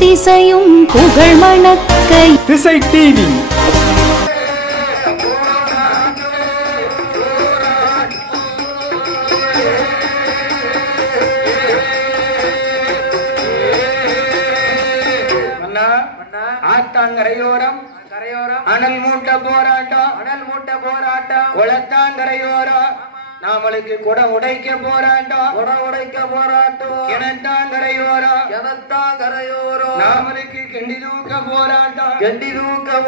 எத்திசையும் புகழ் மணக்க திசை டிவி. ஆத்தாங்கரையோரம் அனல் மூட்ட போராட்டம் குளத்தாங்கரையோரம் நாமளுக்கு குடம் உடைக்க போராட்டம் கிணத்தாங்கரையோரம் நாமளுக்கு கெண்டி தூக்க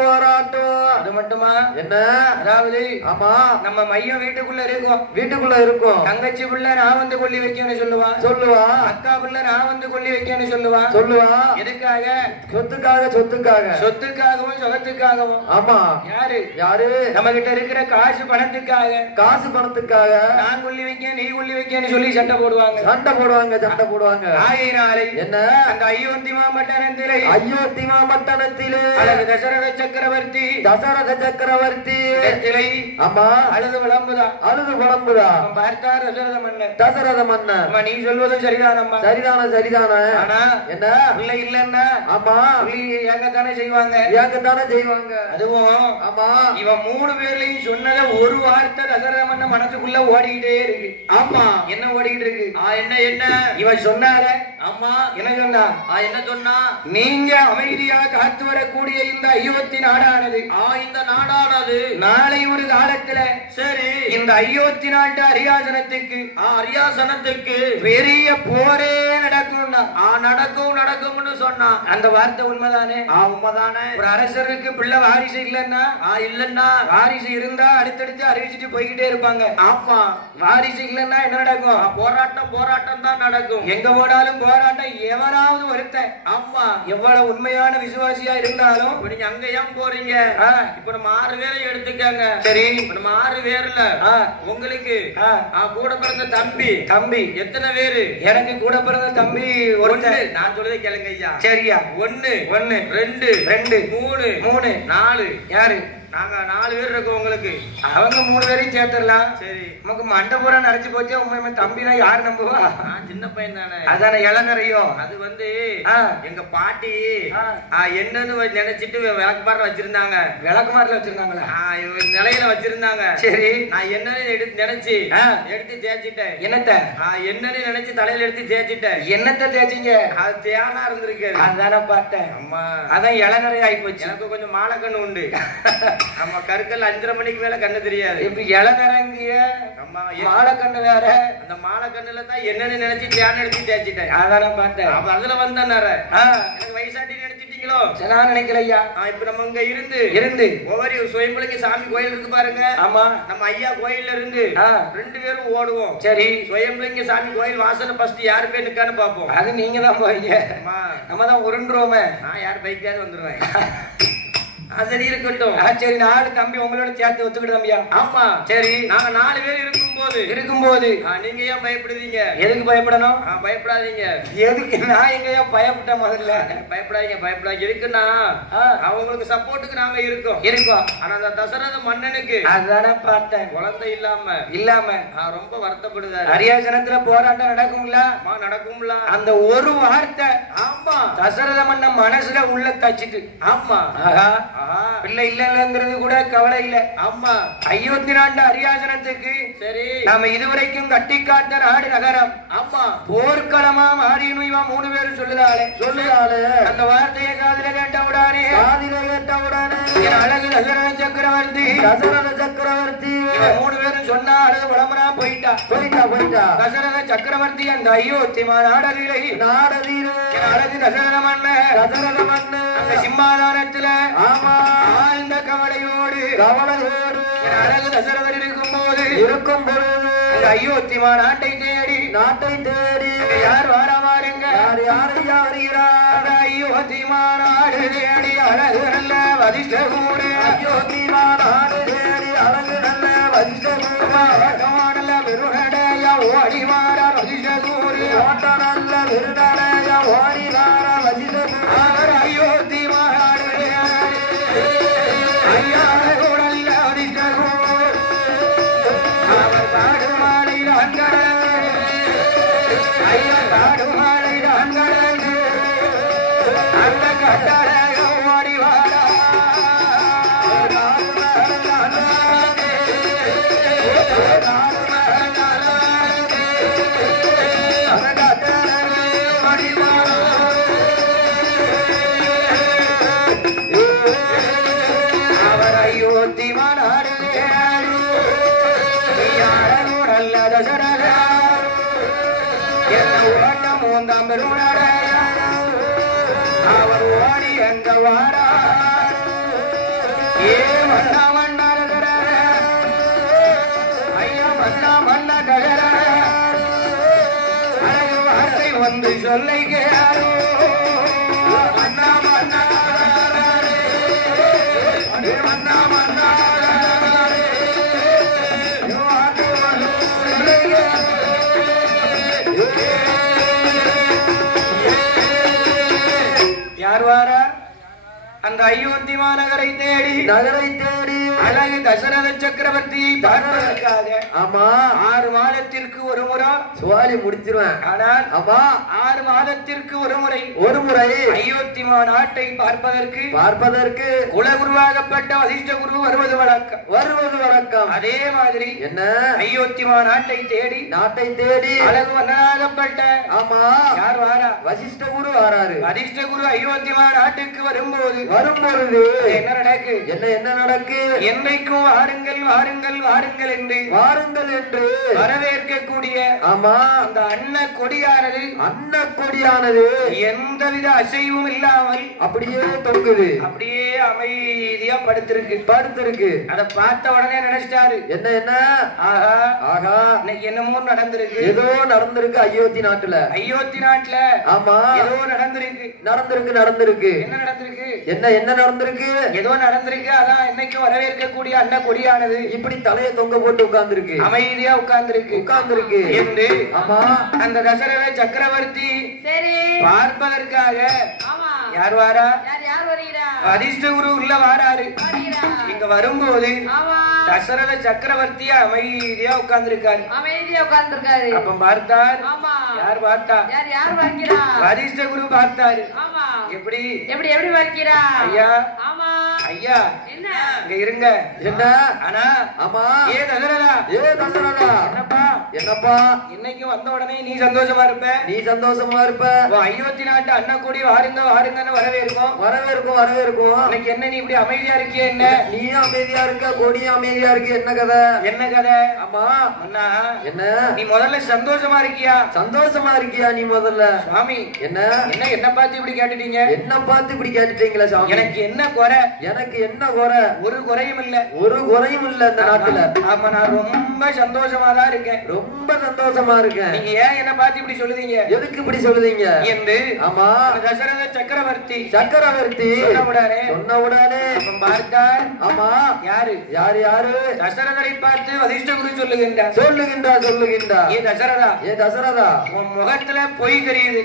போராட்டம் அது மட்டுமா என்ன? அதாவது ஆமா நம்ம மையம் வீட்டுக்குள்ள இருக்கும் தங்கச்சி புள்ள நான் வந்து கொல்லி வைக்கன்னு சொல்லுவா அக்கா புள்ள நான் வந்து கொல்லி வைக்கன்னு சொல்லுவா எதுக்காக? சொத்துக்காகவும் சுகத்துக்காகவும். ஆமா யாரு நம்ம கிட்ட இருக்கிற காசு பணத்துக்காக நான் கொல்லி வைக்க நீ கொல்லி வைக்கன்னு சொல்லி சண்டை போடுவாங்க. ஆகையினாலே என்ன அந்த அயோத்தி மாவட்டத்திலே தசரத சக்கரவர்த்தி ஆமா அழுது விளம்புதா பார்த்தார் தசரத மன்னன். நீ சொல்வதும் சரிதானம்மா. சரிதான ஆனா என்ன பிள்ளை இல்லன்னா ஆமா ஏங்கத்தானே செய்வாங்க. அதுவும் ஆமா இவன் 3 பேர்லயும் சொன்னத ஒரு வார்த்தை தசரத மன்னன் மனசுக்குள்ள ஓடிக்கிட்டே இருக்கு. ஆமா என்ன ஓடிக்கிட்டு இருக்கு? என்ன இவன் சொன்னால ஆமா என்ன சொன்னா நீங்க அமைதியா காத்து வரக்கூடிய இந்த அயோத்தி நாடானது நாளை ஒரு காலத்துல சரி இந்த அயோத்தி நாட்டு அரியாசனத்துக்கு பெரிய போரே நடக்கும்னு சொன்னா அந்த வார்த்தை உண்மைதானே? ஒரு அரசருக்கு பிள்ளை வாரிசு இல்லன்னா வாரிசு இருந்தா அடுத்தடுத்து அறிவிச்சுட்டு போய்கிட்டே இருப்பாங்க. ஆமா வாரிசு இல்லன்னா என்ன நடக்கும்? போராட்டம் தான் நடக்கும். எங்க போனாலும் போராட்டம். எவராவது ஒருத்த ஆமா எவ்வளவு உண்மையான விசுவாசியா இருந்தாலும் நீங்க அங்க ஏன் போறீங்க? இப்ப நம்ம 6 பேரை எடுத்துக்காங்க. சரி நம்ம 6 பேர்ல உங்களுக்கு கூட பிறந்த தம்பி எத்தனை பேரு? எனக்கு கூட பிறந்த தம்பி ஒன்று. நான் சொல்றதை கேளுங்க ஐயா. சரியா? 1 2 3 4 யாரு? நாங்க 4 பேர் இருக்கோம். உங்களுக்கு அவங்க 3 பேரையும் சேர்த்துடலாம். சரி நமக்கு மண்டபூரா நரைச்சு போச்சு. உண்மை தம்பினா யாரு நம்புவா? சின்ன பையன் தானே. அதான இளநறையோ. அது வந்து எங்க பாட்டி என்னன்னு நினைச்சிட்டு விளக்குமாரில வச்சிருந்தாங்க. நிலையில வச்சிருந்தாங்க. சரி நான் என்னன்னு நினைச்சு எடுத்து தேய்ச்சிட்டேன். என்னத்த? என்னன்னு நினைச்சு தலையில எடுத்து தேய்ச்சிட்டேன். என்னத்த தேய்ச்சிங்க? அது தேனா இருந்திருக்கு. அதான பார்த்தேன். அம்மா அதான் இளநறை ஆகி போச்சு. எனக்கு கொஞ்சம் மாலை கண்ணு உண்டு. நம்ம கருக்கல் 5:30 மணிக்கு மேல கண்ணு தெரியாது. இப்ப இளநரங்கிய மாலை கண்ணு வேற. அந்த மாலை கண்ணுல தான் என்னன்னு நினைச்சு தியானம் எடுத்து தேய்ச்சிட்டேன். அதான பார்த்தேன். அதுல வந்தேன். எனக்கு வயசாட்டி நினைச்சிட்டீங்களோ? நான் நினைக்கலையா. இப்ப நம்ம இங்க இருந்து ஒவ்வொரு சுயம்பலிங்க சாமி கோயில் இருக்கு பாருங்க. ஆமா நம்ம ஐயா கோயில்ல இருந்து 2 பேரும் ஓடுவோம். சரி சுயம்பலிங்க சாமி கோயில் வாசல்ல ஃபர்ஸ்ட் யாரு போய் நிக்கான்னு பாப்போம். அது நீங்க தான் போறீங்க. நம்ம தான் உருண்டுருவோமே. நான் யார் பைக்காவது வந்துருவேன். சரி இருக்கட்டும். சரி 4 தம்பி உங்களோட சேர்த்து ஒத்துக்கிட்டு தம்பியா? ஆமா சரி நாங்க 4 பேர் இருக்கும்போது நீங்க ஏன் பயப்படுவீங்க? எதுக்கு பயப்படணும்? பயப்படாதீங்க. எதுக்கு? நான் எங்க ஏன் பயப்பட்ட? முதல்ல பயப்படாதீங்க. இருக்குன்னா அவங்களுக்கு சப்போர்ட்டுக்கு நாங்க இருக்கோம். ஆனா அந்த தசரத மன்னனுக்கு அதான பார்த்தேன் குழந்தை இல்லாம ரொம்ப வருத்தப்படுதாரு. அரியாசனத்துல போராட்டம் நடக்கும்ல. அந்த ஒரு வார்த்தை ஆமா தசரத மன்னன் மனசுல உள்ள தச்சிட்டு. ஆமா பிள்ளை இல்லங்கிறது கூட கவலை இல்ல. ஆமா அயோத்தி நாட்டு அரியாசனத்துக்கு சரி நாம இதுவரைக்கும் கட்டி காட்ட நாடு நகரம். ஆமா போர்க்களமா மாறினு இவன் 3 பேரும் சொல்லுதாளே அந்த வார்த்தையை காதில கேட்டவுடானே அழகு தசரத சக்கரவர்த்தி 3 பேரும் சொன்னா அழகு விளம்பரா போயிட்டா. தசரத சக்கரவர்த்தி அந்த அயோத்தி நாடதிலே அழகு தசரத மன்னன் அந்த சிம்மாதானத்துல ஆழ்ந்த கவலையோடு அழகு தசரதர் இருக்கும்போது அயோத்தி நாட்டை தேடி யார் வாரவாருங்க? அயோத்தி நாடு தேடி அழகு நல்ல வதிஷ்டகூடு. நல்ல விருநடைய ஓடி வார வதிஷ்டகூடு. அவர் அயோத்தி மாநாடு ஐயா அந்த கட்டழகம் ஓடி வாடா அவர் அயோத்தி மாநாடு நல்ல தசரக என்ன ஓட்டம் ஓந்தாம் பெருமனட அவர் ஓடி எங்க வாரா ஏ மன்னா மன்னா ஐயா மன்னா மன்னா ககர அழகு வார்த்தை வந்து சொல்லை கேளோ மன்னா மன்னா மன்னா மன்னா யார் வாரா அந்த அயோத்தி மாநகரை தேடி அழகு தசரத சக்கரவர்த்தியை பார்ப்பதற்காக ஆமா 6 மாதத்திற்கு ஒரு முறை சுவாலி முடிச்சிருவேன். ஆனால் ஆமா 6 மாதத்திற்கு ஒரு முறை அயோத்தி நாட்டை பார்ப்பதற்கு குலகுருவாகப்பட்ட வசிஷ்ட குரு வருவது வழக்கம். அதே மாதிரி என்ன அயோத்தி நாட்டை தேடி அழகு வண்ணனாகப்பட்ட ஆமா யார் வாரா வசிஷ்ட குரு வாராரு. வசிஷ்ட குரு அயோத்தி நாட்டுக்கு வரும்போது என்ன நடக்கு என்றைக்கும் வாருங்கள் என்று வரவேற்கக்கூடிய ஆமா அந்த அன்ன கொடியானது எந்தவித அசைவும் இல்லாமல் அப்படியே தொங்குது, அப்படியே அமைதியா படுத்திருக்கு. அதை பார்த்த உடனே நினைச்சிட்டாரு என்ன ஆகா இன்னைக்கு என்னமோ நடந்திருக்கு, ஏதோ நடந்திருக்கு அயோத்தி நாட்டுல ஆமா ஏதோ நடந்திருக்கு. என்ன நடந்திருக்கு ஏதோ நடந்திருக்கு. அதான் இன்னைக்கு வரவேற்கக்கூடிய அன்ன கொடியானது இப்படி தலையை தொங்க போட்டு உட்கார்ந்துருக்கு, அமைதியா உட்கார்ந்துருக்கு என்று ஆமா அந்த தசரத சக்கரவர்த்தி பார்ப்பதற்காக யார் வாரா வசிஷ்ட குரு உள்ள வாராரு. இங்க வரும்போது தசரத சக்கரவர்த்தி அமைதியா உட்கார்ந்துருக்காரு. அப்ப பார்த்தார். யார் பார்த்தா? வசிஷ்ட குரு பார்த்தாரு. எப்படி ஐயா ஐயா இங்க இருங்க. என்ன ஆனா ஆமா ஏ தசரதா என்னப்பா இன்னைக்கு வந்த உடனே நீ சந்தோஷமா இருப்ப. அயோத்தி நாட்டு அண்ணா கூடி வாருங்கன்னு வரவேற்கும். இன்னைக்கு என்ன நீ இப்படி அமைதியா இருக்கிய? என்ன நீயும் அமைதியா இருக்க, கொடியும் அமைதியா இருக்கு. என்ன கதை ஆமா அண்ணா என்ன நீ முதல்ல சந்தோஷமா இருக்கியா நீ முதல்ல சுவாமி? என்ன என்ன பார்த்து இப்படி கேட்டுட்டீங்க? என்ன பார்த்து இப்படி கேட்டுட்டீங்களா சாமி? எனக்கு என்ன குறை? ஒரு குறையும் இல்ல இந்த நாட்டுல. ஆமா நான் ரொம்ப சந்தோஷமா தான் இருக்கேன். நீங்க ஏன் என்ன பார்த்து இப்படி சொல்லுதீங்க? எதுக்கு இப்படி சொல்லுதீங்க என்று ஆமா தசரத சக்கரவர்த்தி சொன்ன உடனே பார்த்தார். ஆமா யாரு தசரதரை பார்த்து வசிஷ்ட குரு சொல்லுகின்றார். ஏ தசரதா உன் முகத்துல பொய் தெரியுது.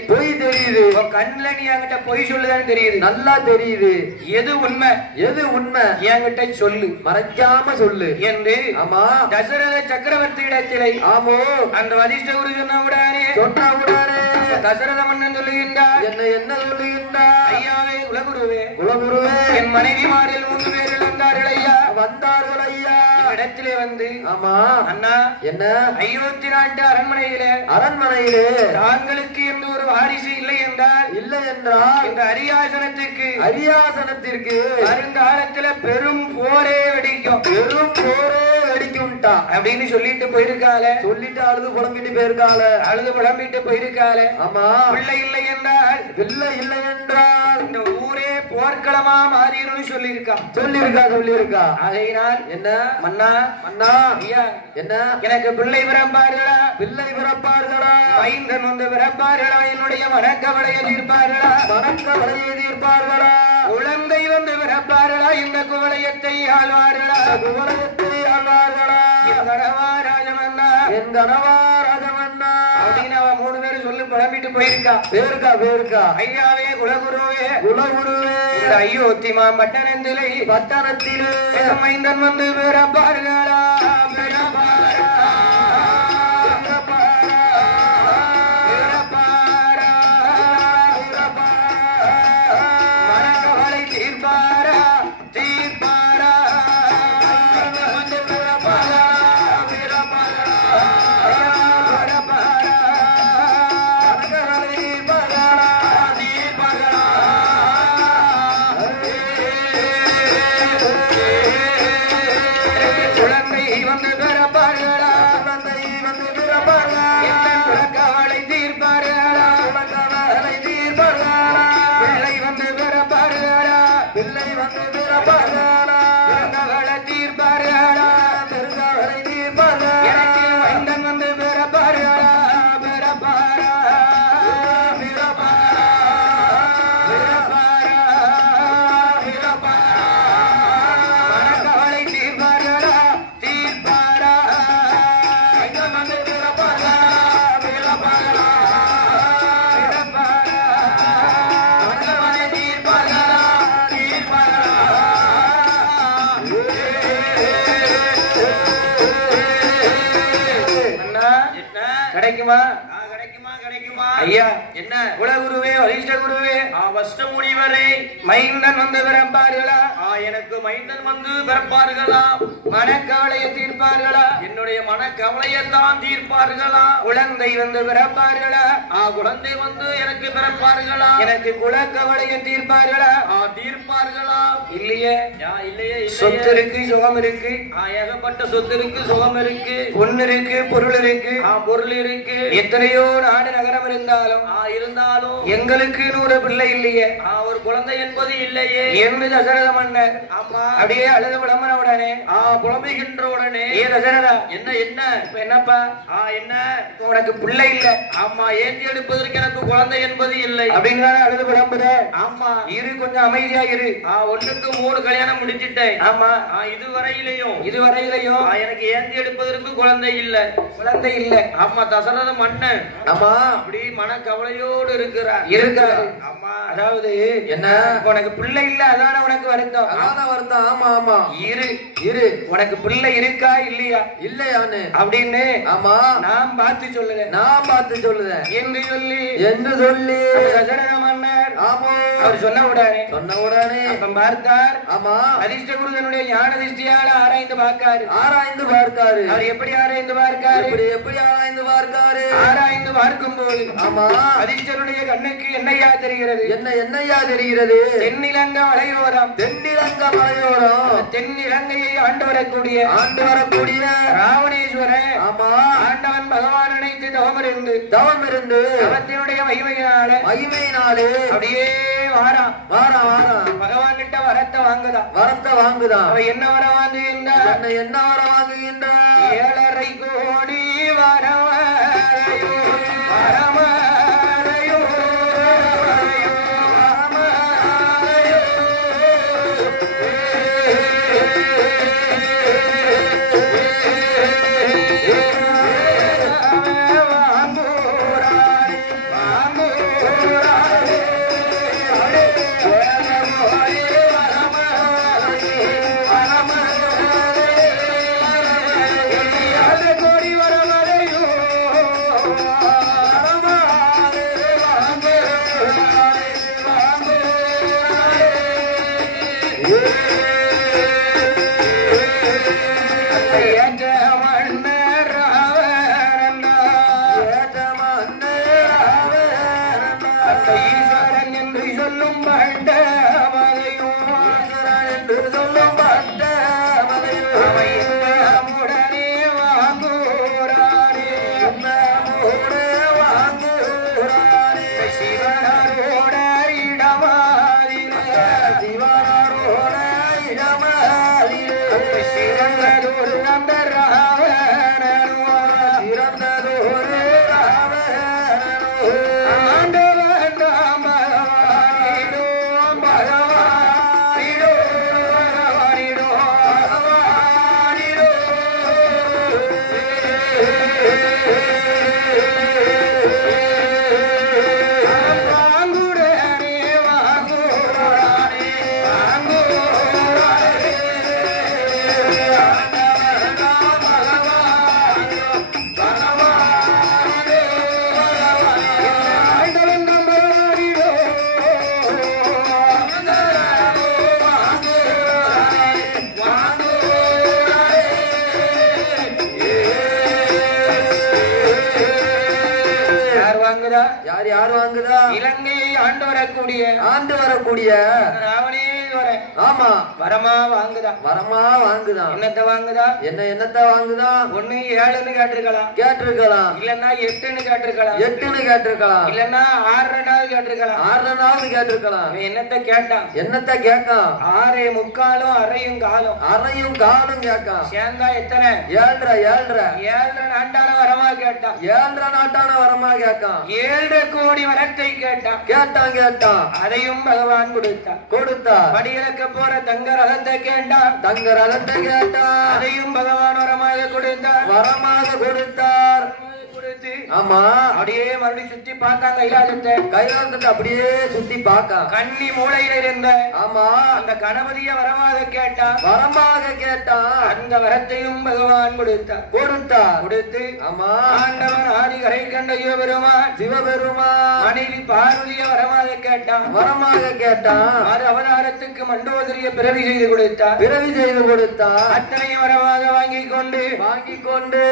உன் கண்ணுல நீ என்கிட்ட பொய் சொல்லுதான்னு தெரியுது. நல்லா தெரியுது. எது உண்மை என்கிட்ட சொல்லு, மறைக்காம சொல்லு என்று ஆமா தசரத சக்கரவர்த்தி இடத்திலே ஆமோ அந்த வசிஷ்ட குரு சொன்ன உடனே தசரத மன்னன் சொல்லுகின்றார். என்ன சொல்லுகின்றார்? ஐயாவே குலகுருவே என் மனைவிமாரில் 3 பேர் வந்தார்கள் ஐயா. இடத்திலே வந்து ஆமா அண்ணா என்ன அயோத்தி நாட்டு அரண்மனையிலே தாங்களுக்கு என்று ஒரு வாரிசு இல்லை என்றால் இந்த அரியாசனத்திற்கு வருங்காலத்துல பெரும் போரே வெடிக்கும் அப்படின்னு சொல்லிட்டு அழுது புலம்பிட்டு போயிருக்காள. ஆமா பிள்ளை இல்லை என்றால் இந்த ஊரே போர்க்களமா மாறிடும் சொல்லியிருக்கா. ஆகையினால் என்ன மன்னா ஐயா என்ன எனக்கு பிள்ளை பிறப்பார்களா மைந்தன் வந்து பிறப்பார்களா? என்னுடைய மனக்கவலையை தீர்ப்பார்களா? குழந்தை வந்து பிறப்பார்களா? இந்த குவளையத்தை ஆழ்வார்களா? என் கணவா ராஜமன்னா அப்படின்னு அவன் 3 பேரும் சொல்லி புலம்பிட்டு போயிருக்கா. ஐயாவே குலகுருவே இந்த அயோத்தி பட்டணத்திலே மைந்தன் வந்து பிறப்பார்களா? பிறப்பார்களா குழந்தை வந்து பிறப்பார்களா என்ன குலக்கவலை தீர்ப்பார்களா குலக்கவலை தீர்ப்பார்களா பிள்ளை வந்து பிறப்பார்களா பிள்ளை வந்து பிறப்பார்களா பிறந்தவளை தீர்ப்பார்களா பிறந்தவளை தீர்ப்பார்களா எனக்கு மைந்தன் வந்து பிறப்பார்களா பிறப்பாரா பிறப்பாரா பிறப்பாரா பிறப்பாரா மனக்கவலை தீர்ப்பார்களா தீர்ப்பாரா மைந்தன் வந்து பிறப்பாரா பிறப்பாரா பிறப்பாரா மனக்கவலை தீர்ப்பார்களா தீர்ப்பாரா அண்ணா கிடைக்குமா கிடைக்குமா கிடைக்குமா ஐயா என்ன குலகுருவே வரிஷ்ட குருவே வஷ்ட முனிவரே மைந்தன் வந்து பிறப்பார்களா எனக்கு மைந்தன் வந்து பிறப்பார்களா மனக்கவலையை தீர்ப்பார்களா என்னுடைய மனக்கவலையெல்லாம் தீர்ப்பார்களா குழந்தை வந்து பிறப்பார்களா குழந்தை வந்து எனக்கு பிறப்பார்களா எனக்கு குலக்கவலையை தீர்ப்பார்களா தீர்ப்பார்களா இல்லையே இல்லையே சொத்து இருக்கு சுகம் இருக்கு ஏகப்பட்ட சொத்து இருக்கு சுகம் இருக்கு பொண்ணு இருக்கு பொருள் இருக்கு பொருள் இருக்கு எத்தனையோ நாடு நகரம் இருந்தாலும் எங்களுக்கு ஒரு பிள்ளை இல்லையே ஒரு குழந்தை என்பது இல்லையே என்று தசரத மன்னர் அப்படியே அழுது விளம்பர உடனே புலம்புகின்ற உடனே ஏ தசரதா என்ன என்ன இப்ப என்னப்பா என்ன உனக்கு பிள்ளை இல்ல ஆமா ஏந்தி எடுப்பதற்கு எனக்கு குழந்தை என்பது இல்லை அப்படின்னு அழுது விளம்புற ஆமா இரு கொஞ்சம் அமைதியா இரு ஒண்ணுக்கு 3 கல்யாணம் முடிச்சிட்டேன் ஆமா இதுவரையிலையும் எனக்கு ஏந்தி எடுப்பதற்கு குழந்தை இல்ல ஆமா தசரத மன்னன் ஆமா அப்படி மனக்கவலையோடு இருக்கிறார் ஆமா அதாவது என்ன உனக்கு பிள்ளை இல்ல அதான உனக்கு வருத்தம் ஆமா ஆமா இரு உனக்கு பிள்ளை இருக்கா இல்லையா இல்லையான்னு அப்படின்னு ஆமா நான் பார்த்து சொல்லுறேன் என்று சொல்லி தசரத மன்னர் ஆமா அவர் சொன்ன உடனே அப்ப பார்த்தார் ஆமா அதிர்ஷ்ட குருதனுடைய ஞான திருஷ்டியால ஆராய்ந்து பார்க்காரு அவர் எப்படி ஆராய்ந்து பார்க்காரு ஆராய்ந்து பார்க்கும்போது ஆமா அதிர்ஷ்டனுடைய கண்ணுக்கு என்னையா தெரிகிறது தென்னிலங்க மலையோரம் தென்னிலங்கையை ஆண்டு வரக்கூடிய ராவணேஸ்வரன் ஆமா ஆண்டவன் பகவான் நினைத்து தவம் இருந்து தவத்தினுடைய மகிமையினாலே அப்படியே வாரா பகவான் கிட்ட வரத்தை வாங்குதான் அவ என்ன வர வாங்குகின்ற 7.5 கோடி யார் வாங்குதா இலங்கையை ஆண்டு வரக்கூடிய ராவணேஸ்வரன் ஆமா வரமா வாங்குதான். வரமா வாங்குதான். என்னத்த வாங்குதா? என்னத்த வாங்குதான்? ஒண்ணு 7ன்னு கேட்டிருக்கலாம், இல்லன்னா 8ன்னு கேட்டிருக்கலாம், 8ன்னு கேட்டிருக்கலாம், இல்லன்னா 6 கேட்டிருக்கலாம், 6 கேட்டிருக்கலாம். என்னத்த கேட்டான்? என்னத்த கேட்கான்? 6 முக்காலும் அரையும் காலும், அரையும் காலும் கேட்கான். சேர்ந்தா எத்தனை? 7 நாட்டான வரமா கேட்டான். 7 நாட்டான வரமா கேட்கான். 7 கோடி வரத்தை கேட்டான். கேட்டான் அதையும் பகவான் கொடுத்தார். படியிறக்க போற தங்க ரகத்தை கேட்டான். தங்க ரகத்தை கேட்டான். அதையும் பகவான் வரமாக கொடுத்தார். ஆமா அப்படியே மறுபடியும் சுத்தி பார்த்தாங்க. கைலாசத்தை அப்படியே சுத்தி பார்க்க கன்னி மூலையில இருந்த ஆமா அந்த கணபதிய வரமாக கேட்டான். அந்த வரத்தையும் பகவான் கொடுத்து ஆமா ஆண்டவன் ஆதி கரை கண்ட சிவபெருமான் மனைவி பார்வதிய வரமாக கேட்டான். அவதாரத்துக்கு மண்டோதரிய பிறவி செய்து கொடுத்தார். அத்தனையும் வரமாக வாங்கிக் கொண்டு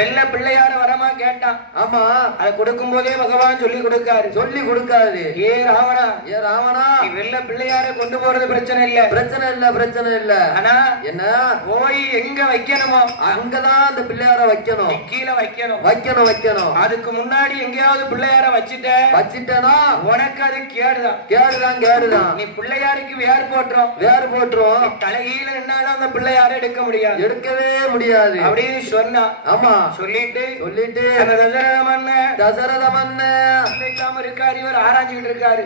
வெள்ள பிள்ளையார வரமா கேட்டான். ஆமா அதை கொடுக்கும் போதே பகவான் சொல்லி கொடுக்காரு. ஏ ராவணா நீ வெள்ள பிள்ளையார கொண்டு போறது பிரச்சனை இல்ல. ஆனா என்ன போய் எங்க வைக்கணுமோ அங்கதான் அந்த பிள்ளையார வைக்கணும். கீழே வைக்கணும். அதுக்கு முன்னாடி எங்கேயாவது பிள்ளையார வச்சிட்டேனா உனக்கு அது கேடுதான். நீ பிள்ளையாருக்கு வேர் போட்டுரும். தலைகீழ நின்னாலும் அந்த பிள்ளையார எடுக்கவே முடியாது அப்படின்னு சொன்னா. ஆமா சொல்லிட்டு தசரத மன்னன் இருக்காரு. இவர் ஆராய்ஞ்சிட்டு இருக்காரு.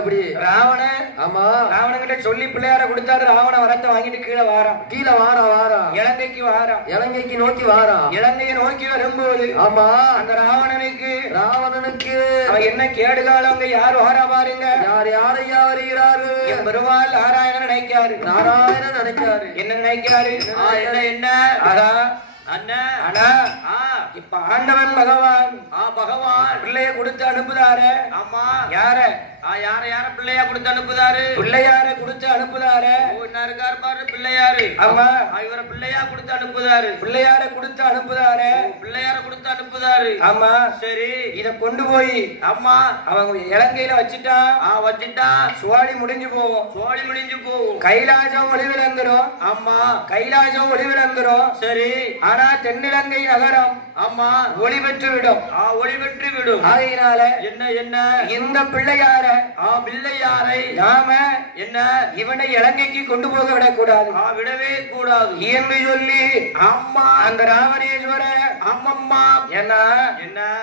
அப்படி ராவணன் கிட்ட சொல்லி பிள்ளையார கொடுத்தாரு. ராவண வரத்தை வாங்கிட்டு கீழே வாரா இலங்கைக்கு நோக்கி வாரான். இலங்கையை நோக்கி வரும்போது ஆமா அந்த ராவணனுக்கு அவன் என்ன கேடுகாலம் அங்க யார் வாரா பாருங்க. யாரையா வருகிறார்கள்? பெருமாள் நாராயணன் நினைக்காரு. என்ன நினைக்கிறாரு? என்ன இப்ப ஆண்டவன் பகவான் பிள்ளைய கொடுத்து அனுப்புதாரு. ஆமா யார பிள்ளையா கொடுத்து அனுப்புதாரு? பிள்ளையார கொடுத்து அனுப்புதாரு. இருக்காரு பாரு பிள்ளையாரு. ஆமா இவரை பிள்ளையா கொடுத்து அனுப்புதாரு. பிள்ளையார கொடுத்து அனுப்புதாரு. ஆமா சரி இத கொண்டு போய் அம்மா அவங்க இலங்கையில வச்சுட்டா சுவாடி முடிஞ்சு போவோம். கைலாசம் ஒளிவிலங்குறோம். ஆமா கைலாசம் ஒளிவிலங்குறோம். சரி ஆனா தென்னிலங்கை நகரம் ஆமா ஒளி பெற்று விடும். ஆகையினால என்ன இந்த பிள்ளையாரை நாம என்ன இவனை இலங்கைக்கு கொண்டு போக விடக்கூடாது. விடவே கூடாது என்று சொல்லி அம்மா அந்த ராவணேஸ்வர அம்மம்மா என்ன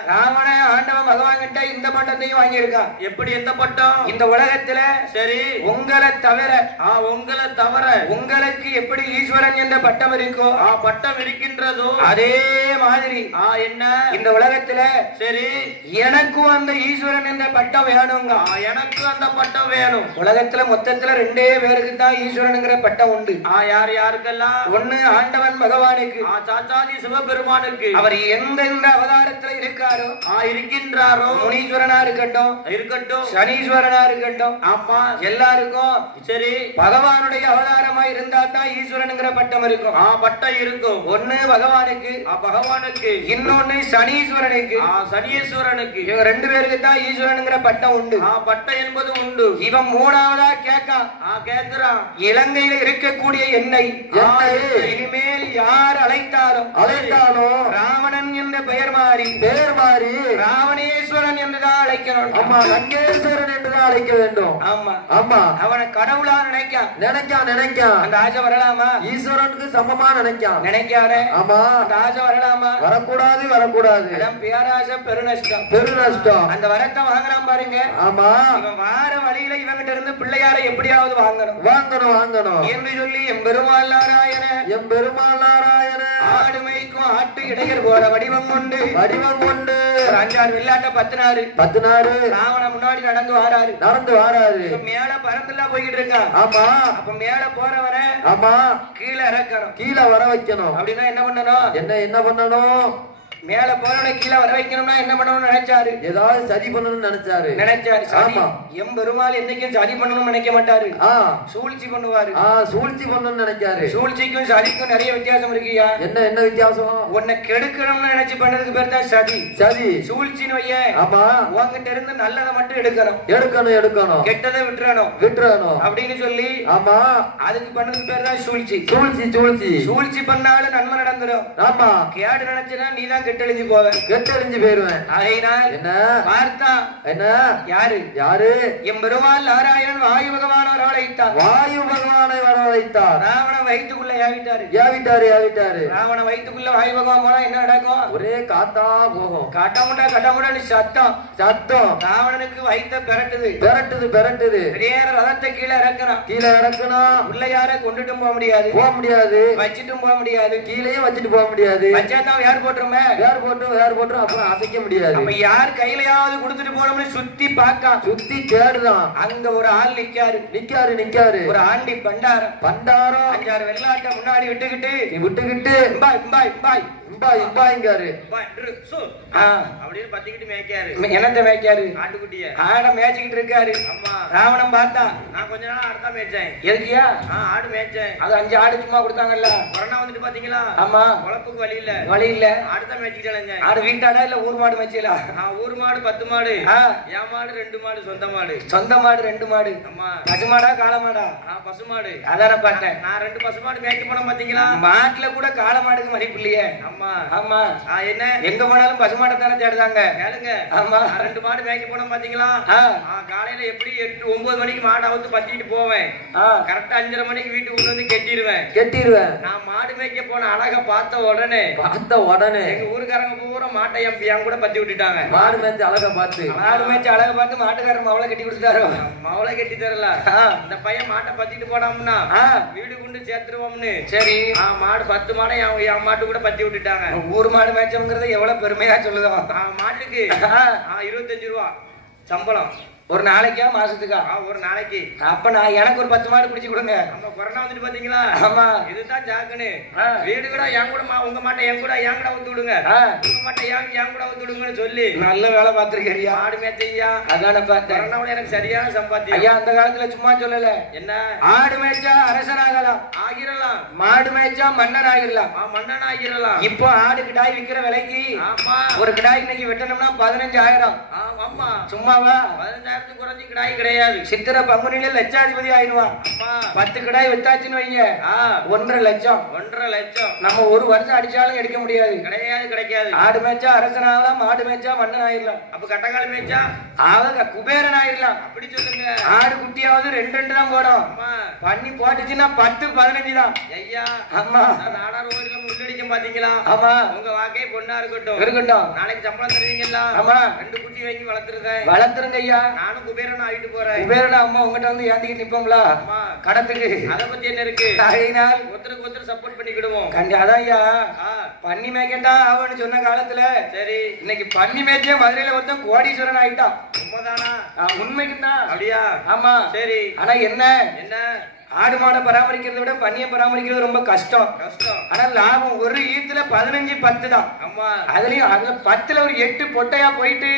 ராவண ஆண்டவன் பகவான் கிட்ட இந்த பட்டத்தையும் வாங்கியிருக்கான். எப்படி எந்த பட்டம்? இந்த உலகத்துல சரி உங்களை தவிர உங்களுக்கு எப்படி ஈஸ்வரன் என்ற பட்டம் இருக்கோ பட்டம் இருக்கின்றதோ அதே மாதிரி என்ன இந்த உலகத்துல சரி எனக்கும் அந்த ஈஸ்வரன் என்ற பட்டம் வேணுங்க. எனக்கு அந்த பட்டம் வேணும். உலகத்துல மொத்தத்துல 2 பேருக்கு தான் ஈஸ்வரனுங்கிற பட்டம் உண்டு. யாருக்கெல்லாம்? ஒண்ணு ஆண்டவன் பகவானுக்கு, சாச்சாதி சிவபெருமானுக்கு. அவர் எந்தெந்த அவதாரத்துல இருக்கின்றாரோ முனீஸ்வரனா இருக்கட்டும் சனீஸ்வரனா இருக்கட்டும் ஆமா எல்லாருக்கும் சரி பகவானுடைய அவதாரமா இருந்தா தான் ஈஸ்வரனுங்கிற பட்டம் இருக்கும். பட்டம் இருக்கும். ஒண்ணு பகவானுக்கு இன்னொன்னு சனீஸ்வரனுக்கு. இவங்க 2 பேருக்கு தான் ஈஸ்வரனுங்கிற பட்டம் உண்டு. பட்டம் என்பது உண்டு. இவன் 3வதா கேட்கிறான். இலங்கையில இருக்கக்கூடிய என்னை இனிமேல் யார் அழைத்தாலும் ராவணன் என்ற பெயர் மாறி ராவணேஸ்வரன் என்றுதான் அழைக்கணும். ஆமா லங்கேஸ்வரன் என்றுதான் அழைக்க வேண்டும். ஆமா அவனை கடவுளா நினைக்கான். அந்த ஆசை வரலாமா? ஈஸ்வரனுக்கு சமமா நினைக்காரு. ஆமா அந்த ஆசை வரலாமா? வரக்கூடாது. பேராசை பெருநஷ்டம். அந்த வரத்தை வாங்கலாம் பாருங்க. ஆமா இவன் வார வழியில இவங்கிட்ட இருந்து பிள்ளையாரை எப்படியாவது வாங்கணும் என்று சொல்லி எம்பெருமாள் நாராயண ஆடுமைக்கும் ஆட்டு இடையர் போல வடிவம் கொண்டு 5-6 வெள்ளாட்ட 10 ராவண முன்னாடி நடந்து வாராரு. மேல பறந்துலாம் போய்கிட்டு இருக்கான். ஆமா அப்ப மேல போறவர ஆமா கீழே வர வைக்கணும். அப்படின்னா என்ன பண்ணணும்? மேல போனவனை கீழே வர வைக்கணும்னா என்ன பண்ணணும்னு நினைச்சாரு. ஏதாவது சதி பண்ணணும்னு நினைச்சாரு. ஆமா. எம்பெருமாள் என்னைக்கும் சதி பண்ணணும்னு நினைக்க மாட்டாரு. சூழ்ச்சி பண்ணுவாரு. சூழ்ச்சி பண்ணணும்னு நினைக்காரு. சூழ்ச்சிக்கும் சதிக்கும் நிறைய வித்தியாசம் இருக்குயா. என்ன வித்தியாசம்? உன்னை கெடுக்கணும்னு நினைச்சு பண்ணதுக்கு பேர் தான் சதி. சூழ்ச்சின்னு வைய. ஆமா. உங்ககிட்ட இருந்து நல்லதை மட்டும் எடுக்கணும். கெட்டதை விட்டுறணும் அப்படின்னு சொல்லி. ஆமா. அதுக்கு பண்ணதுக்கு பேர் தான் சூழ்ச்சி. சூழ்ச்சி பண்ணாலும் நன்மை நடந்துரும். ஆமா. கேடு நினைச்சா நீ தான் கெட்டெழுதி போயிருவேன். அதனால் என்ன பார்த்தா என்ன யாரு எம்பெருமாள் நாராயணன் வாயு பகவான் வரவழைத்தார். ராவண வயிற்றுக்குள்ள ஏவிட்டாரு. ராவண வயிற்றுக்குள்ள வாயு பகவான் போனா என்ன நடக்கும்? ஒரே காத்தா போகும். கட்டமுடா சத்தம். ராவணனுக்கு வயிற்ற பெரட்டுது. நேர ரதத்தை கீழே இறக்கணும். பிள்ளையார கொண்டுட்டும் போக முடியாது. வச்சிட்டும் போக முடியாது. கீழேயும் வச்சிட்டு போக முடியாது. வச்சாதான் வேர் போட்டுருமே. வேர் போட்டு அப்புறம் அசைக்க முடியாது. நம்ம யார் கையிலயாவது கொடுத்துட்டு போனோம்னு சுத்தி தேடுதான். அங்க ஒரு ஆள் நிக்காரு. ஒரு ஆண்டி பண்டாரம் 5-6 வெள்ளாட்டை முன்னாடி விட்டுக்கிட்டு என்னத்தை மேய்க்காரு? ஆடை மேய்ச்சிக்கிட்டு இருக்காரு. ராவணன் பார்த்தா நான் கொஞ்ச நாள் ஆடுதான் மேய்ச்சேன். எதுக்கியா? ஆடு மேய்ச்சேன். அது 5 ஆடு சும்மா கொடுத்தாங்கல்ல. கொரோனா வந்துட்டு பாத்தீங்களா? ஆமா. குழப்புக்கு வழி இல்ல. ஆடுதான் மேய்ச்சிக்கிட்டேன். ஆடு வீட்டாடா இல்ல ஊர் மாடு மேய்ச்சலா? ஊர் மாடு 10 மாடு. என் மாடு 2 மாடு. சொந்த மாடு 2 மாடு. பசுமாடா காளமாடா? பசுமாடு. அதான பார்த்தேன். நான் 2 பசுமாடு மேய்க்க போன பாத்தீங்களா? மாட்டுல கூட காளமாடுக்கு மதிப்பு இல்லையே. ஆமா. என்ன எங்க போனாலும் பசுமாட்டை தானே தேடுதாங்க. கேளுங்க. ஆமா. 2 மாடு மேய்க்க போன பாத்தீங்களா? காலையில எப்படி 8-9 மணிக்கு மாடு அவுத்து பத்திட்டு போவேன். கரெக்டா 5:30 மணிக்கு வீட்டுக்கு வந்து கெட்டிடுவேன். நான் மாடு மேய்க்க போன அழகா பார்த்த உடனே எங்க ஊருக்காரங்க பூரா மாட்டை என் கூட பத்தி விட்டுட்டாங்க. மாடு மேய்ச்சி அழகா பார்த்து மாட்டுக்காரர் மவளை கட்டி கொடுத்துட்டாரு. மவளை கட்டி தரல. இந்த பையன் மாட்டை பத்திட்டு போனோம்னா வீடு கொண்டு சேர்த்துருவோம்னு. சரி. மாடு 10 மாடை என் மாட்டு கூட பத்தி விட்டுட்டாங்க. ஊர் மாடு மேய்ச்சோம்ங்கிறது எவ்வளவு பெருமையா சொல்லுதோம். மாட்டுக்கு 25 ரூபா சம்பளம். ஒரு நாளைக்கா மாசத்துக்கா? ஒரு நாளைக்கு. அப்ப நான் எனக்கு ஒரு 10 மாடு பிடிச்சு கொடுங்க. நம்ம கொரோனா வந்துட்டு பாத்தீங்களா? ஆமா. இதுதான் ஜாக்குன்னு. வீடு கூட என் கூட உங்க மாட்டை என் கூட ஊத்து விடுங்க. உங்க மாட்டை என் கூட ஊத்து விடுங்கன்னு சொல்லி நல்ல வேலை பார்த்திருக்கியா? மாடு மேய்ச்சையா? அதான பார்த்தேன். கொரோனாவோட எனக்கு சரியான சம்பாத்தியம். ஐயா அந்த காலத்துல சும்மா சொல்லல. என்ன? ஆடு மேய்ச்சா அரசனாகலாம். ஆகிரலாம். மாடு மேய்ச்சா மன்னர் ஆகிரலாம். மன்னன் ஆகிரலாம். இப்போ ஆடு கிடாய் விக்கிற விலைக்கு ஒரு கிடாய் இன்னைக்கு வெட்டணும்னா 15,000. ஆமா. சும்மாவா? 15,000 குறைஞ்சி கிடாய் கிடையாது. சித்திரை பங்குனில லட்சாதிபதி ஆயிடுவான். 10 கிடாய் வித்தாச்சுன்னு வைங்க 1.5 லட்சம். நம்ம ஒரு வருஷம் அடிச்சாலும் எடுக்க முடியாது. கிடைக்காது. ஆடு மேய்ச்சா அரசனாகலாம். மாடு மேய்ச்சா மன்னன் ஆயிடலாம். அப்ப கட்டக்கால மேய்ச்சா அவங்க குபேரன் ஆயிடலாம். அப்படி சொல்லுங்க. ஆடு குட்டியாவது 2 தான் போடும். பண்ணி போட்டுச்சுன்னா 10-15 தான். ஐயா ஆமா. நாடார் கோயில உள்ளடிக்க பாத்தீங்களா? ஆமா. உங்க வாக்கே பொண்ணா இருக்கட்டும். நாளைக்கு சம்பளம் தருவீங்களா? ஆமா. 2 குட்டி வாங்கி வளர்த்துருங்க ஐயா. நானும் குபேரன் ஆயிட்டு போறேன். குபேரன் அம்மா உங்ககிட்ட வந்து ஏந்திக்கிட்டு நிப்போங்களா கடத்துக்கு? அதை பத்தி என்ன இருக்கு? ஒருத்தருக்கு சப்போர்ட் பண்ணிக்கிடுவோம். அதான் ஐயா பன்னி மேய்க்கண்டா ஆவன்னு சொன்ன காலத்துல சரி இன்னைக்கு பன்னி மேய்ச்சே மதுரையில ஒருத்தன் கோடீஸ்வரன் ஆயிட்டான். உண்மைதானா? உண்மைக்குதான். அப்படியா? ஆமா. சரி. ஆனா என்ன ஆடு மாடை பராமரிக்கிறத விட பன்னியை பராமரிக்கிறது ரொம்ப கஷ்டம். ஆனா லாபம் ஒரு ஈத்துல 15-10 தான். ஆமா. அதுலயும் அங்க 10ல ஒரு 8 பொட்டையா போயிட்டு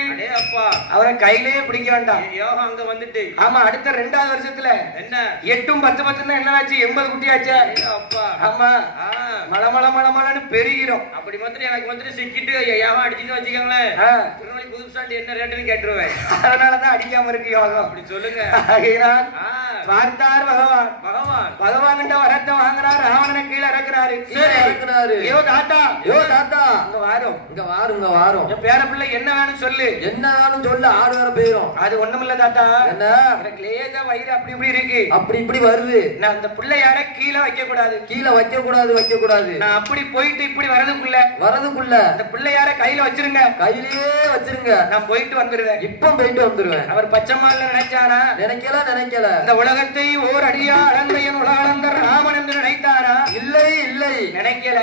அவரை கையிலேயே பிடிக்க வேண்டாம். யோகம் அங்க வந்துட்டு. ஆமா. அடுத்த 2வது வருஷத்துல என்ன 8-10 என்ன ஆச்சு? 80 குட்டி ஆச்சு. ஆமா. மலமலன்னு பெருகிறோம். அப்படி மாத்திரம் எனக்கு வந்துட்டு சிக்கிட்டு ஏன் அடிச்சுட்டு வச்சுக்கோங்களேன். திருநெல்வேலி புதுசாண்டி என்ன ரேட்டுன்னு கேட்டுருவேன். அதனாலதான் அடிக்காம இருக்கு யோகம். அப்படி சொல்லுங்க. பார்த்தார் பகவான் வரத்தை வாங்குறாரு. ராவணனை கீழே இறக்குறாரு. யோ தாத்தா இங்க வாரும். என் பேர பிள்ளை என்ன வேணும் சொல்லு. ஆடு வர போயிரும். அது ஒண்ணுமில்ல தாத்தா. என்ன எனக்கு லேசா வயிறு அப்படி இப்படி இருக்கு. அப்படி இப்படி வருது. நான் அந்த பிள்ளையார கீழே வைக்க கூடாது. நான் அப்படி போயிட்டு இப்படி வரதுக்குள்ள அந்த பிள்ளையார கையில வச்சிருங்க. நான் போயிட்டு வந்துருவேன். இப்ப போயிட்டு வந்துருவேன். அவர் பச்சைமால நினைச்சாரா? நினைக்கல. இந்த உலகத்தை ஓர் அடியா அளந்தையன் உலகளந்த ராமன் என்று நினைத்தாரா? இல்லை நினைக்கல.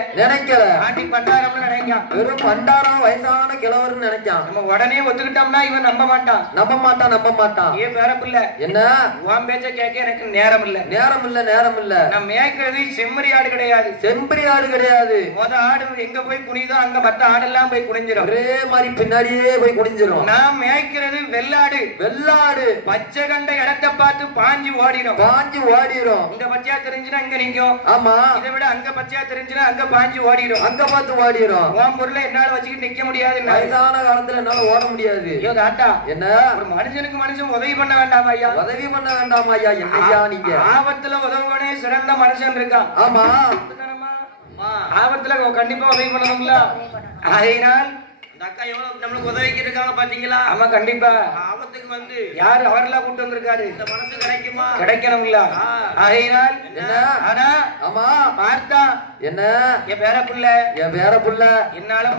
ஆண்டி பண்டாரம்னு நினைக்கான். வெறும் பண்டாரம் வயசான கிழவர்னு நினைச்சான். நம்ம உடனே ஒத்துக்கிட்டோம்னா இவன் நம்ப மாட்டான். ஏன் பேர பிள்ளை என்ன உன் பேச்ச கேட்க எனக்கு நேரம் இல்ல. நான் மேய்க்கிறது செம்மறி ஆடு கிடையாது. மொத ஆடு எங்க போய் குனிதோ அங்க மத்த ஆடெல்லாம் போய் குனிஞ்சிடும். ஒரே மாதிரி பின்னாடியே போய் குனிஞ்சிரும். நான் மேய்க்கிறது வெள்ளாடு. பச்சை கண்ட இடத்தை பார்த்து பாஞ்சு ஓடிடும். இங்க பச்சையா தெரிஞ்சுனா இங்க நிக்கும். ஆமா, இதை விட அங்க பச்சையா தெரிஞ்சுனா அங்க பாஞ்சு ஓடிடும். அங்க பார்த்து ஓடிடும். உன் பொருளை என்னால வச்சுக்கிட்டு நிக்க முடியாது. வயசான காலத்துல என்னால ஓட முடியாது. ஐயோ தாத்தா, என்ன ஒரு மனுஷனுக்கு மனுஷன் உதவி பண்ண வேண்டாமா ஐயா? என்னையா நீங்க ஆபத்துல உதவுவனே சிறந்த மனுஷன் இருக்கான். ஆமா, ஆபத்துல கண்டிப்பா உதவி பண்ணணும்ல. அதனால் அக்கா எவ்வளவு நம்மளுக்கு உதவிக்கு இருக்காங்க பாத்தீங்களா? ஆமா, கண்டிப்பா. ஆபத்துக்கு வந்து யாரு அவரெல்லாம் கூட்டு வந்திருக்காரு. இந்த மனசு கிடைக்குமா? கிடைக்கணும்ல. அதனால் ஆனா ஆமா பார்த்தா என்ன என் பேர புள்ள என்னால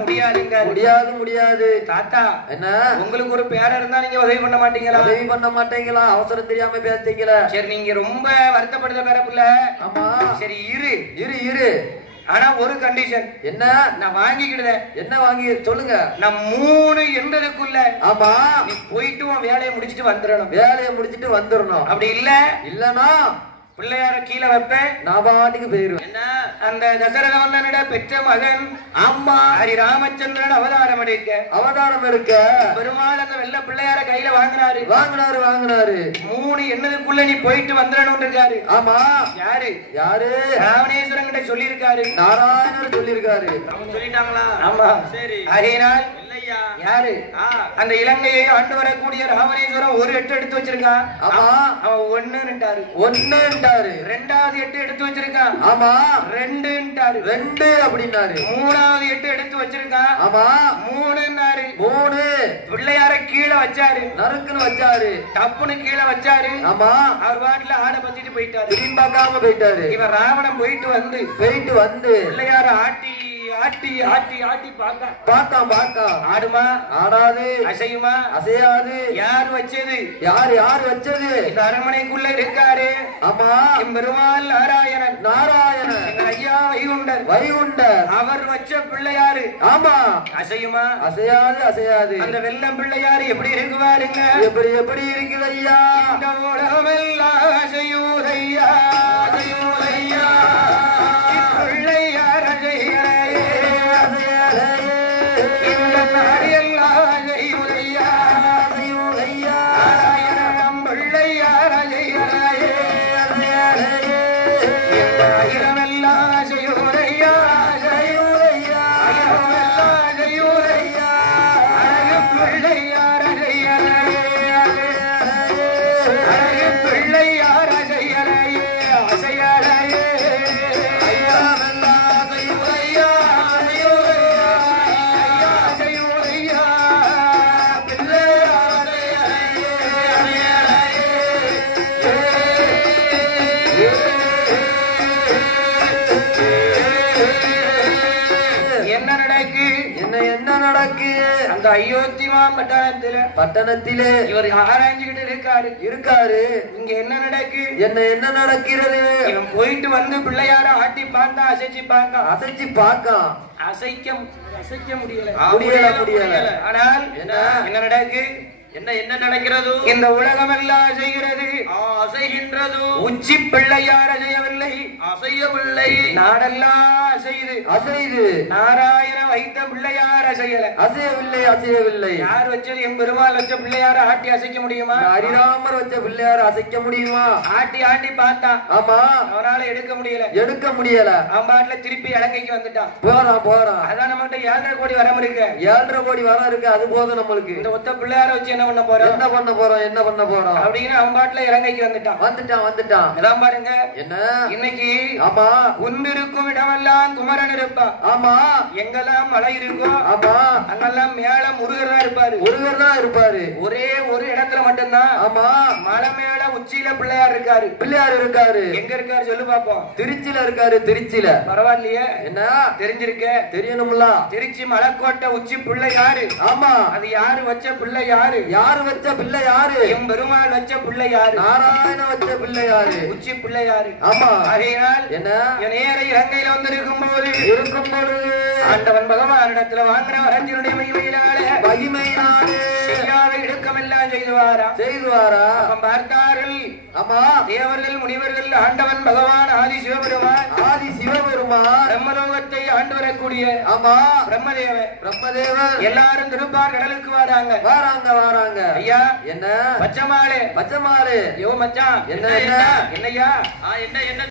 முடியாது தாத்தா. என்ன உங்களுக்கு ஒரு பேர இருந்தா நீங்க உதவி பண்ண மாட்டீங்களா? அவசரம் தெரியாம பேசுறீங்களா? சரி, நீங்க ரொம்ப வருத்தப்படுத பேர புள்ள. ஆமா, சரி இரு. ஆனா ஒரு கண்டிஷன். என்ன? நான் வாங்கிக்கிடுதேன். என்ன வாங்கி சொல்லுங்க. நான் 3 என்பதுக்குள்ள ஆமா நீ போயிட்டு உன் வேலையை முடிச்சிட்டு வந்துடணும். அப்படி இல்லனா பிள்ளையார கீழே வைப்பேன், நான் பாட்டுக்கு போயிருவேன். என்ன? அந்த தசரத மன்னனிட பெற்ற மகன் அம்மா ஹரி ராமச்சந்திரன் அவதாரம் எடுக்க பெருமாள் அந்த வெள்ள பிள்ளையார கையில வாங்கினாரு. 3 என்னதுக்குள்ள நீ போயிட்டு வந்துடணும் இருக்காரு. ஆமா, யாரு ராவணேஸ்வரன் கிட்ட சொல்லியிருக்காரு. நாராயணர் சொல்லியிருக்காரு. சொல்லிட்டாங்களா? ஆமா, சரி. அதனால் யாரு அந்த இலங்கையை ஆண்டு வரக்கூடிய ராமணேஸ்வரம் ஒரு 8 எடுத்து வச்சிருக்கான். ஆமா, அவன் 1 ரெண்டாவது 8 எடுத்து வச்சிருக்கான். ஆமா, 2 அப்படின்னாரு. 3வது 8 எடுத்து வச்சிருக்கான். ஆமா, 3 பிள்ளையார கீழே வச்சாரு. நறுக்குன்னு வச்சாரு. டப்புன்னு கீழே வச்சாரு. ஆமா, அவர் வாட்டில ஆட பத்திட்டு போயிட்டாரு. திரும்பி பார்க்காம போயிட்டாரு. இவன் ராவணன் போயிட்டு வந்து பிள்ளையார ஆட்டி பார்க்க ஆடுமா? ஆடாது. அசையுமா? அசையாது. யார் வச்சது? இந்த அரண்மனைக்குள்ள இருக்காரு. ஆமா, பெருமாள் நாராயணன் எங்க ஐயா வைகுண்டர் அவர் வச்ச பிள்ளையாரு. ஆமா, அசையுமா? அசையாது. அந்த வெள்ளம் பிள்ளையாரு எப்படி இருக்கு பாருங்க. எப்படி இருக்குது ஐயா? இந்த உலகமெல்லாம் அசையூதையா பிள்ளையார் அசையா அந்த அயோத்திமா பட்டணத்திலே இவர் ஆராய்ஞ்சுகிட்டு இருக்காரு. இங்க என்ன நடக்கிறது? இவன் போயிட்டு வந்து பிள்ளையார ஆட்டி பார்த்தா, அசைச்சு பார்க்க அசைக்க முடியல. ஆனால் என்ன நடக்கு? என்ன நடக்கிறது? இந்த உலகம் எல்லாம் அசைகின்றது. உச்சி பிள்ளையார் அசையவில்லை. நாடெல்லாம் அசையுது. நாராயண வைத்த பிள்ளையார் அசையவில்லை. யார் வச்சது? என் பெருமாள் வச்ச பிள்ளையார ஆட்டி அசைக்க முடியுமா? ஹரிராமர் வச்ச பிள்ளையார அசைக்க முடியுமா? ஆட்டி பார்த்தா. ஆமா, அவனால எடுக்க முடியல. அவன் பாட்டுல திருப்பி இலங்கைக்கு வந்துட்டான். போறான். அதான் நம்ம 7.5 கோடி வரம் இருக்கு. அது போதும் நம்மளுக்கு. இந்த ஒத்த பிள்ளையார வச்சு என்ன பண்ண போறோம் அப்படின்னு அவன் பாட்டுல இலங்கைக்கு வந்துட்டான். இதான் பாருங்க. என்ன இன்னைக்கு? ஆமா, குந்திருக்கும் இடமெல்லாம் குமரன் இருப்பா. ஆமா, எங்கெல்லாம் மலை இருக்கோ ஆமா அங்கெல்லாம் மேல முருகர் தான் இருப்பாரு. ஒரே ஒரு இடத்துல மட்டும்தான் ஆமா மலை மேல உச்சியில பிள்ளையார் இருக்காரு. எங்க இருக்காரு சொல்லு பாப்போம். திருச்சியில இருக்காரு. பரவாயில்லையே, என்ன தெரியணும்ல. திருச்சி மலைக்கோட்டை உச்சி பிள்ளை யாரு? ஆமா, அது யாரு வச்ச பிள்ளை? எம் பெருமாள் வச்ச பிள்ளை யாரு? நாராயண வச்ச பிள்ளை யாரு? உச்சி பிள்ளை யாரு? ஆமா, அதனால் என்ன நேர இலங்கையில வந்து இருக்கும் பொழுது ஆண்டவன் பகவானிடத்துல வாங்கின வரத்தினுடைய மகிமையினாலே செய்யாத இடுக்கமெல்லாம் செய்துவாரா அப்ப பார்த்தார்கள். ஆமா, தேவர்கள் முனிவர்கள் ஆண்டவன் பகவான் ஆதி சிவபெருமான் பிரம்மலோகத்தை ஆண்டு வரக்கூடிய ஆமா பிரம்மதேவர் எல்லாரும் திருப்பார் கடலுக்கு வராங்க. ஐயா என்ன பச்சமாளே யோ மச்சான் என்னையா என்ன